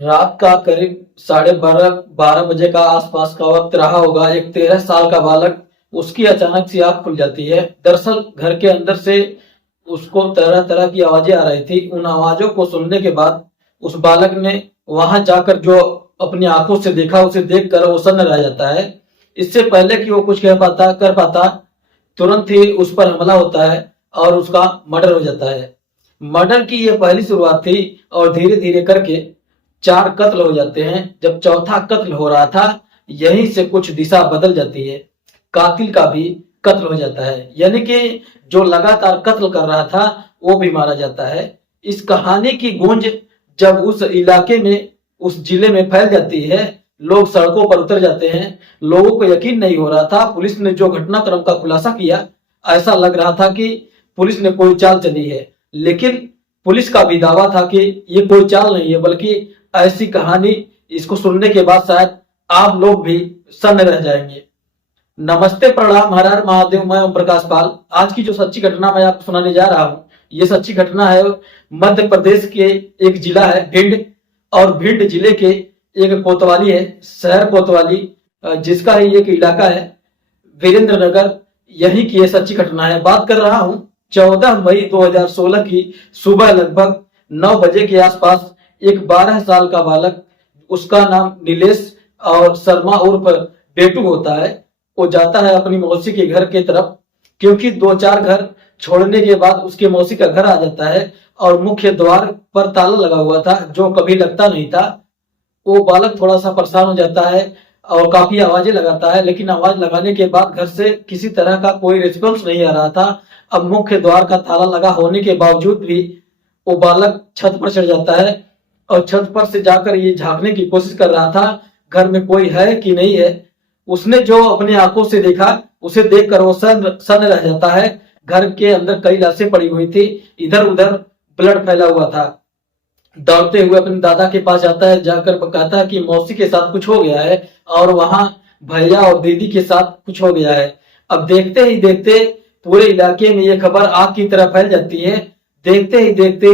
रात का करीब 12:30 बजे का आसपास का वक्त रहा होगा। एक 13 साल का बालक, उसकी अचानक से आंख खुल जाती है। दरअसल घर के अंदर से उसको तरह तरह की आवाजें आ रही थी। उन आवाजों को सुनने के बाद उस बालक ने वहां जाकर जो अपनी आंखों से देखा, उसे देखकर वो सन्न रह जाता है। इससे पहले कि वो कुछ कर पाता, तुरंत ही उस पर हमला होता है और उसका मर्डर हो जाता है। मर्डर की यह पहली शुरुआत थी और धीरे धीरे करके 4 कत्ल हो जाते हैं। जब चौथा कत्ल हो रहा था, यहीं से कुछ दिशा बदल जाती है। कातिल का भी कत्ल हो जाता है, यानी कि जो लगातार कत्ल कर रहा था वो भी मारा जाता है। इस कहानी की गूंज जब उस इलाके में, उस जिले में फैल जाती है, लोग सड़कों पर उतर जाते हैं। लोगों को यकीन नहीं हो रहा था। पुलिस ने जो घटनाक्रम का खुलासा किया, ऐसा लग रहा था कि पुलिस ने कोई चाल चली है। लेकिन पुलिस का भी दावा था कि ये कोई चाल नहीं है, बल्कि ऐसी कहानी, इसको सुनने के बाद शायद आप लोग भी सन्न रह जाएंगे। नमस्ते, प्रणाम, हर हर महादेव। मैं ओम प्रकाश पाल। आज की जो सच्ची घटना मैं आपको सुनाने जा रहा हूँ, ये सच्ची घटना है मध्य प्रदेश के एक जिला है भिंड, और भिंड जिले के एक कोतवाली है, शहर कोतवाली, जिसका ही एक इलाका है वीरेंद्र नगर। यही की ये सच्ची घटना है। बात कर रहा हूँ 14 मई 2016 की सुबह लगभग 9 बजे के आसपास। एक 12 साल का बालक, उसका नाम नीलेश और शर्मा उर्फ बेटू होता है, वो जाता है अपनी मौसी के घर के तरफ, क्योंकि 2-4 घर छोड़ने के बाद उसके मौसी का घर आ जाता है और मुख्य द्वार पर ताला लगा हुआ था, जो कभी लगता नहीं था। वो बालक थोड़ा सा परेशान हो जाता है और काफी आवाजें लगाता है, लेकिन आवाज लगाने के बाद घर से किसी तरह का कोई रिस्पॉन्स नहीं आ रहा था। अब मुख्य द्वार का ताला लगा होने के बावजूद भी वो बालक छत पर चढ़ जाता है और छत पर से जाकर ये झांकने की कोशिश कर रहा था घर में कोई है कि नहीं है। उसने जो अपनी आंखों से देखा, उसे देखकर वो सन रह जाता है। घर के अंदर कई लाशें पड़ी हुई थी, इधर उधर ब्लड फैला हुआ था। दौड़ते हुए अपने दादा के पास जाता है, जाकर कहता है कि मौसी के साथ कुछ हो गया है और वहां भैया और दीदी के साथ कुछ हो गया है। अब देखते ही देखते पूरे इलाके में ये खबर आग की तरह फैल जाती है। देखते ही देखते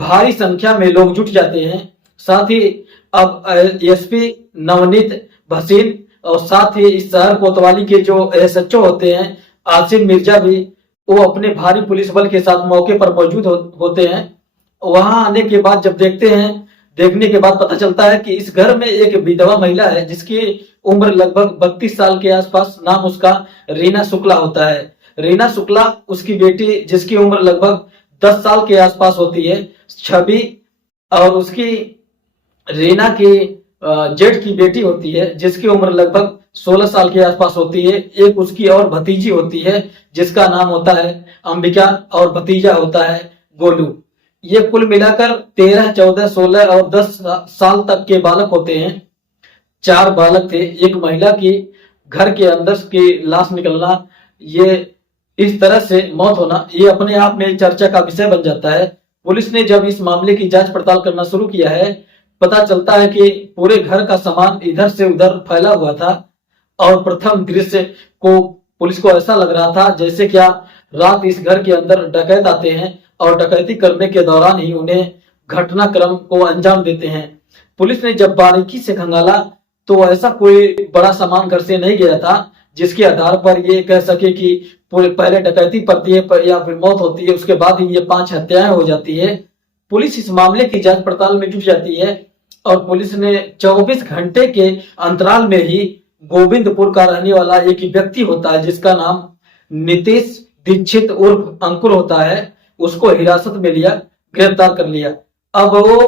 भारी संख्या में लोग जुट जाते हैं। साथ ही अब एसपी नवनीत भसीन और साथ ही इस शहर कोतवाली के जो एसएचओ होते हैं आसिम मिर्जा भी, वो अपने भारी पुलिस बल के साथ मौके पर मौजूद होते हैं। वहां आने के बाद जब देखने के बाद पता चलता है कि इस घर में एक विधवा महिला है, जिसकी उम्र लगभग 32 साल के आसपास। नाम उसका रीना शुक्ला होता है। रीना शुक्ला, उसकी बेटी जिसकी उम्र लगभग 10 साल के आसपास होती है, छवि, और उसकी रीना की जेठ की बेटी होती है जिसकी उम्र लगभग 16 साल के आसपास होती है। एक उसकी और भतीजी होती है जिसका नाम होता है अंबिका, और भतीजा होता है गोलू। ये कुल मिलाकर 13, 14, 16 और 10 साल तक के बालक होते हैं। 4 बालक थे। एक महिला की घर के अंदर की लाश निकलना, ये इस तरह से मौत होना, ये अपने आप में चर्चा का विषय बन जाता है। पुलिस ने जब इस मामले की जांच पड़ताल करना शुरू किया है, पता चलता है कि पूरे घर का सामान इधर से उधर फैला हुआ था। और प्रथम दृश्य को पुलिस को ऐसा लग रहा था जैसे क्या रात इस घर के अंदर डकैत आते हैं और डकैती करने के दौरान ही उन्हें घटनाक्रम को अंजाम देते हैं। पुलिस ने जब बारीकी से खंगाला तो ऐसा कोई बड़ा सामान घर से नहीं गया था जिसके आधार पर ये कह सके कि पहले डकैती पड़ती है या फिर मौत होती है, उसके बाद ही ये 5 हत्याएं हो जाती है। पुलिस इस मामले की जांच पड़ताल में जुट जाती है और पुलिस ने 24 घंटे के अंतराल में ही गोविंदपुर का रहने वाला एक व्यक्ति होता है जिसका नाम नीतीश दीक्षित उर्फ अंकुर होता है, उसको हिरासत में लिया, गिरफ्तार कर लिया। अब वो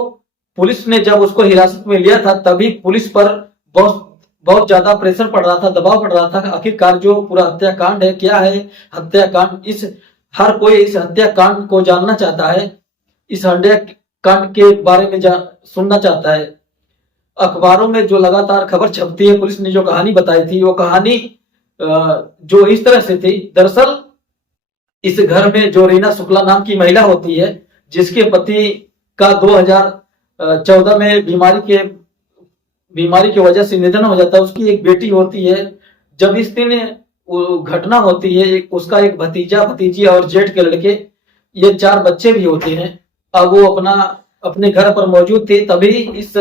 पुलिस ने जब उसको हिरासत में लिया था, तभी पुलिस पर बहुत बहुत ज्यादा प्रेशर पड़ रहा था, दबाव पड़ रहा था। आखिरकार जो पूरा हत्याकांड है, क्या है हत्याकांड, हर कोई इस हत्याकांड को जानना चाहता है, इस हत्याकांड के बारे में सुनना चाहता है। अखबारों में जो लगातार खबर छपती है, पुलिस ने जो कहानी बताई थी, वो कहानी जो इस तरह से थी। दरअसल इस घर में जो रीना शुक्ला नाम की महिला होती है, जिसके पति का 2014 में बीमारी की वजह से निधन हो जाता है, उसकी एक बेटी होती है। जब इस दिन घटना होती है, उसका एक भतीजा, भतीजी और जेठ के लड़के, ये 4 बच्चे भी होते हैं। अब वो अपना अपने घर पर मौजूद थे, तभी इस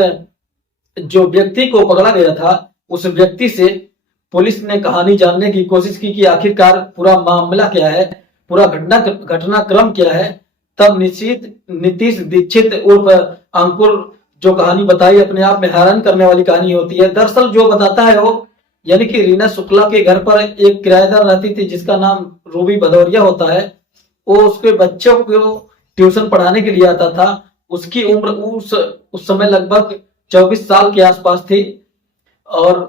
जो व्यक्ति को पकड़ा गया था उस व्यक्ति से पुलिस ने कहानी जानने की कोशिश की कि आखिरकार पूरा मामला क्या है, पूरा घटनाक्रम क्या है। तब नीतीश दीक्षित उर्फ अंकुर जो कहानी बताई, अपने आप में हैरान करने वाली कहानी होती है। दरअसल जो बताता है वो, यानी कि रीना शुक्ला के घर पर एक किराएदार रहती थी जिसका नाम रूबी भदौरिया होता है। वो उसके बच्चों को ट्यूशन पढ़ाने के लिए आता था। उसकी उम्र उस समय लगभग 24 साल के आसपास थी और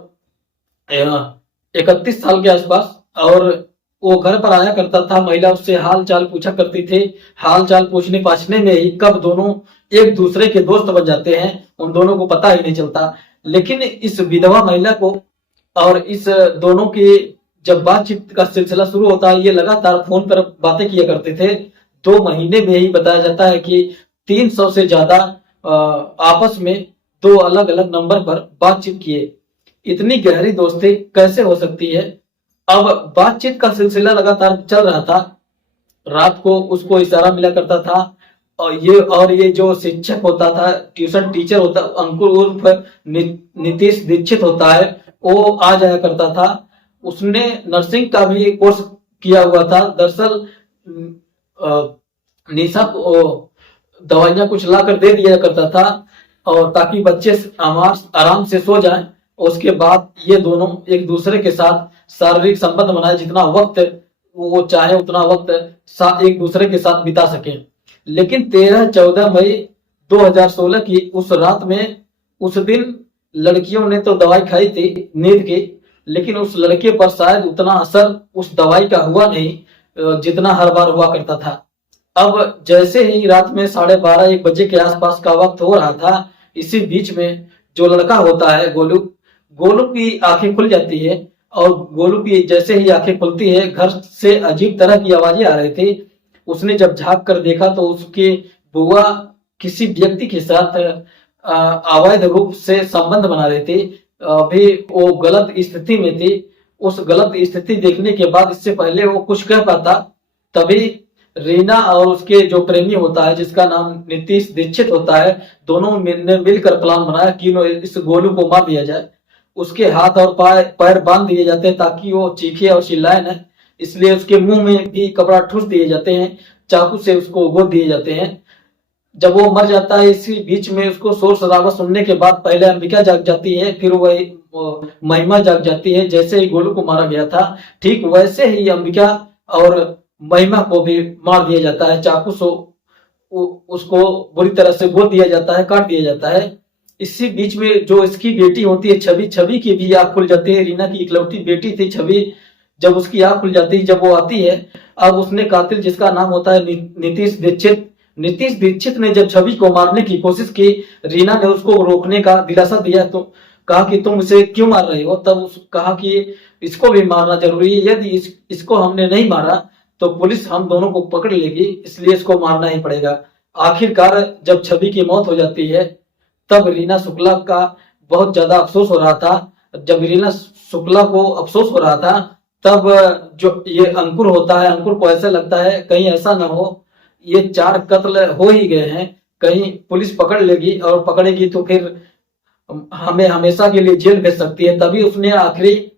31 साल के आसपास। और वो घर पर आया करता था, महिला उससे हाल चाल पूछा करती थी। हाल चाल पूछने पाछने में ही कब दोनों एक दूसरे के दोस्त बन जाते हैं उन दोनों को पता ही नहीं चलता। लेकिन इस विधवा महिला को और इस दोनों की जब बातचीत का सिलसिला शुरू होता है, ये लगातार फोन पर बातें किया करते थे। 2 महीने में ही बताया जाता है कि 300 से ज्यादा आपस में 2 अलग अलग नंबर पर बातचीत किए। इतनी गहरी दोस्ती कैसे हो सकती है? अब बातचीत का सिलसिला लगातार चल रहा था। रात को उसको इशारा मिला करता था और ये जो शिक्षक होता था, ट्यूशन टीचर होता, अंकुर उर्फ नीतीश दीक्षित होता है, वो आ जाया करता था। उसने नर्सिंग का भी कोर्स किया हुआ था। दरअसल निशा को दवाइयां कुछ ला कर दे दिया करता था और ताकि बच्चे आराम से सो जाएं। उसके बाद ये दोनों एक दूसरे के साथ शारीरिक संबंध बनाए, जितना वक्त वो चाहे उतना वक्त एक दूसरे के साथ बिता सके। लेकिन 13-14 मई 2016 की उस रात में, उस दिन लड़कियों ने तो दवाई खाई थी नींद की, लेकिन उस लड़के पर शायद उतना असर उस दवाई का हुआ नहीं जितना हर बार हुआ करता था। अब जैसे ही रात में 12:30-1 बजे के आसपास का वक्त हो रहा था, इसी बीच में जो लड़का होता है गोलू की आंखें खुल जाती है और गोलू की जैसे ही आंखें खुलती है, घर से अजीब तरह की आवाजें आ रही थी। उसने जब झांक कर देखा तो उसके बुआ किसी व्यक्ति के साथ अवैध रूप से संबंध बना रही थी। अभी वो गलत स्थिति में थी। उस गलत स्थिति देखने के बाद, इससे पहले वो कुछ कह पाता, तभी रीना और उसके जो प्रेमी होता है जिसका नाम नीतीश दीक्षित होता है, दोनों ने मिलकर प्लान बनाया कि इस गोलू को मार दिया जाए। उसके हाथ और पैर बांध दिए जाते हैं ताकि वो चीखे और चिल्लाए न, इसलिए उसके मुंह में भी कपड़ा ठूस दिए जाते हैं, चाकू से उसको गोद दिए जाते हैं। जब वो मर जाता है, इसी बीच में उसको शोर शराबा सुनने के बाद पहले अंबिका जाग जाती है, फिर वही महिमा जाग जाती है। जैसे ही गोलू को मारा गया था, ठीक वैसे ही अंबिका और महिमा को भी मार दिया जाता है, चाकू से उसको बुरी तरह से गोद दिया जाता है, काट दिया जाता है। इसी बीच में जो इसकी बेटी होती है छवि की भी आंख खुल जाती है। रीना की इकलौती बेटी थी छवि, जब उसकी आंख खुल जाती है, जब वो आती है, अब उसने कातिल जिसका नाम होता है नीतीश दीक्षित ने जब छवि को मारने की कोशिश की, रीना ने उसको रोकने का दिलासा दिया। तो कहा कि तुम इसे क्यों मार रही हो? तब कहा कि इसको भी मारना जरूरी है, यदि इसको हमने नहीं मारा तो पुलिस हम दोनों को पकड़ लेगी, इसलिए इसको मारना ही पड़ेगा। आखिरकार जब छवि की मौत हो जाती है, तब रीना शुक्ला का बहुत ज्यादा अफसोस हो रहा था। जब रीना शुक्ला को अफसोस हो रहा था, तब जो ये अंकुर होता है, अंकुर को ऐसा लगता है कहीं ऐसा ना हो ये 4 कत्ल हो ही गए हैं, कहीं पुलिस पकड़ लेगी और पकड़ेगी तो फिर हमें हमेशा के लिए जेल भेज सकती है। तभी उसने आखिरी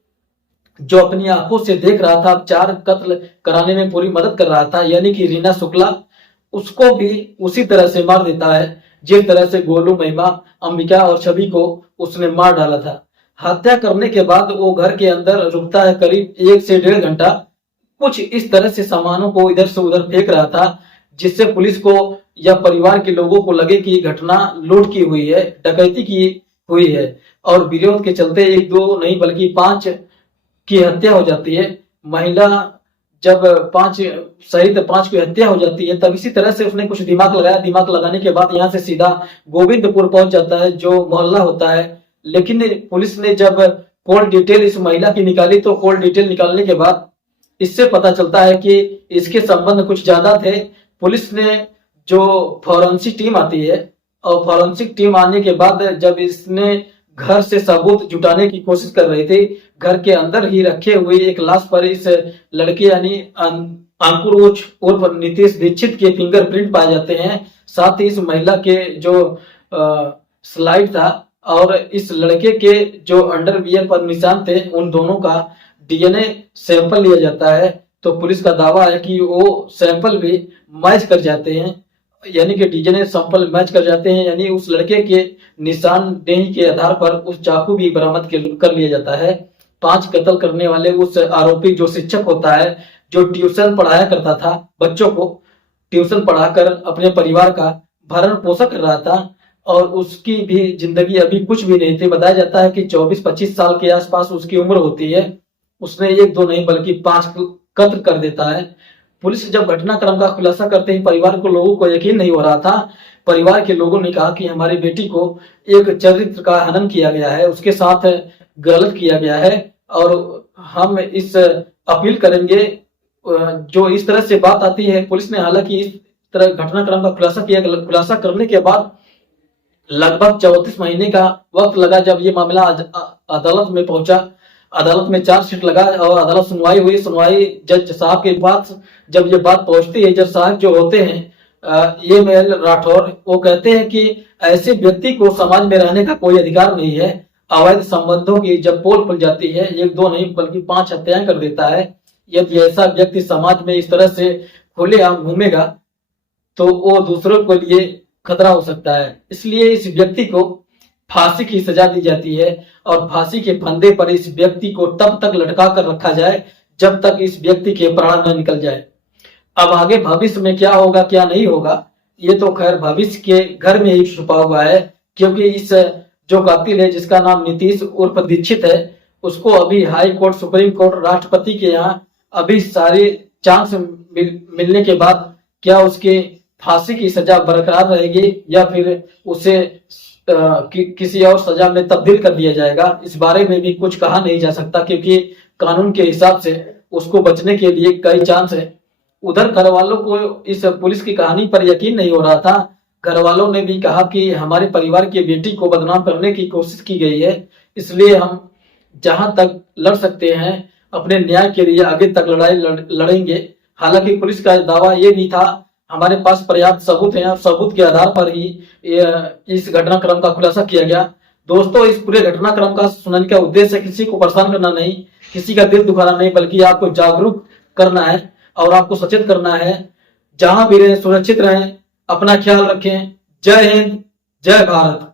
जो अपनी आंखों से देख रहा था, 4 कत्ल कराने में पूरी मदद कर रहा था, यानी कि रीना शुक्ला, उसको भी उसी तरह से मार देता है जिस तरह से गोलू, महिमा, अंबिका और छवि को उसने मार डाला था। हत्या करने के बाद वो घर के अंदर रुकता है करीब 1 से 1.5 घंटा। कुछ इस तरह से सामानों को इधर से उधर फेंक रहा था जिससे पुलिस को या परिवार के लोगों को लगे कि घटना लूट की हुई है, डकैती की हुई है। और विरोध के चलते 1-2 नहीं बल्कि 5 की हत्या हो जाती है। महिला जब 5 सहित 5 की हत्या हो जाती है, तब इसी तरह से उसने कुछ दिमाग लगाया। दिमाग लगाने के बाद यहाँ से सीधा गोविंदपुर पहुंच जाता है, जो मोहल्ला होता है। लेकिन पुलिस ने जब कॉल डिटेल इस महिला की निकाली, तो कॉल डिटेल निकालने के बाद इससे पता चलता है कि इसके संबंध कुछ ज्यादा थे। पुलिस ने जो फॉरेंसिक टीम आती है, और फॉरेंसिक टीम आने के बाद जब इसने घर से सबूत जुटाने की कोशिश कर रही थी, घर के अंदर ही रखे हुए एक लाश पर इस लड़के यानी अंकुर उर्फ नीतीश दीक्षित के फिंगरप्रिंट पाए जाते हैं। साथ ही इस महिला के जो स्लाइड था और इस लड़के के जो अंडरवियर पर निशान थे, उन दोनों का डीएनए सैंपल लिया जाता है। तो पुलिस का दावा है कि वो सैंपल भी मैच कर जाते हैं, यानी कि डीएनए सैंपल मैच कर जाते हैं, यानी उस लड़के के निशानदेही के आधार पर उस चाकू भी बरामद कर लिया जाता है। 5 कत्ल करने वाले उस आरोपी जो शिक्षक होता है, जो ट्यूशन पढ़ाया करता था, बच्चों को ट्यूशन पढ़ाकर अपने परिवार का भरण पोषण कर रहा था, और उसकी भी जिंदगी अभी कुछ भी नहीं थी। बताया जाता है कि 24-25 साल के आसपास उसकी उम्र होती है। उसने 1-2 नहीं बल्कि 5 कत्ल कर देता है। पुलिस जब घटनाक्रम का खुलासा करते ही परिवार को लोगों को यकीन नहीं हो रहा था। परिवार के लोगों ने कहा कि हमारी बेटी को एक चरित्र का हनन किया गया है, उसके साथ गलत किया गया है, और हम इस अपील करेंगे। जो इस तरह से बात आती है, पुलिस ने हालांकि इस तरह घटनाक्रम का खुलासा किया। खुलासा करने के बाद लगभग 34 महीने का वक्त लगा जब ये मामला अदालत में पहुंचा। अदालत में चार्जशीट लगा और अदालत सुनवाई हुई। सुनवाई जज साहब के पास जब ये बात पहुंचती है, जज साहब जो होते हैं ये मेल राठौर, वो कहते हैं कि ऐसे व्यक्ति को समाज में रहने का कोई अधिकार नहीं है। अवैध संबंधों की जब पोल खुल जाती है, 1-2 नहीं बल्कि 5 हत्याएं कर देता है। यदि ऐसा व्यक्ति समाज में इस तरह से खुलेआम घूमेगा तो वो दूसरों के लिए खतरा हो सकता है। इसलिए इस व्यक्ति को फांसी की सजा दी जाती है, और फांसी के फंदे पर इस व्यक्ति को तब तक लटका कर रखा जाए जब तक इस व्यक्ति के प्राण न निकल जाए। अब आगे भविष्य में क्या होगा क्या नहीं होगा, ये तो खैर भविष्य के घर में ही छुपा हुआ है, क्योंकि इस जो कातिल है जिसका नाम नीतीश उर्फ दीक्षित है, उसको अभी हाई कोर्ट, सुप्रीम कोर्ट, राष्ट्रपति के यहाँ अभी सारे चांस मिलने के बाद क्या उसके फांसी की सजा बरकरार रहेगी या फिर उसे किसी और सजा में तब्दील कर दिया जाएगा, इस बारे में भी कुछ कहा नहीं जा सकता, क्योंकि कानून के हिसाब से उसको बचने के लिए कई चांस है। उधर घर वालों को इस पुलिस की कहानी पर यकीन नहीं हो रहा था। घर वालों ने भी कहा कि हमारे परिवार की बेटी को बदनाम करने की कोशिश की गई है, इसलिए हम जहां तक लड़ सकते हैं अपने न्याय के लिए आगे तक लड़ाई लड़ेंगे। हालांकि पुलिस का दावा ये भी था, हमारे पास पर्याप्त सबूत हैं, सबूत के आधार पर ही इस घटनाक्रम का खुलासा किया गया। दोस्तों, इस पूरे घटनाक्रम का सुनने का उद्देश्य किसी को परेशान करना नहीं, किसी का दिल दुखाना नहीं, बल्कि आपको जागरूक करना है और आपको सचेत करना है। जहां भी रहें सुरक्षित रहें, अपना ख्याल रखें। जय हिंद, जय भारत।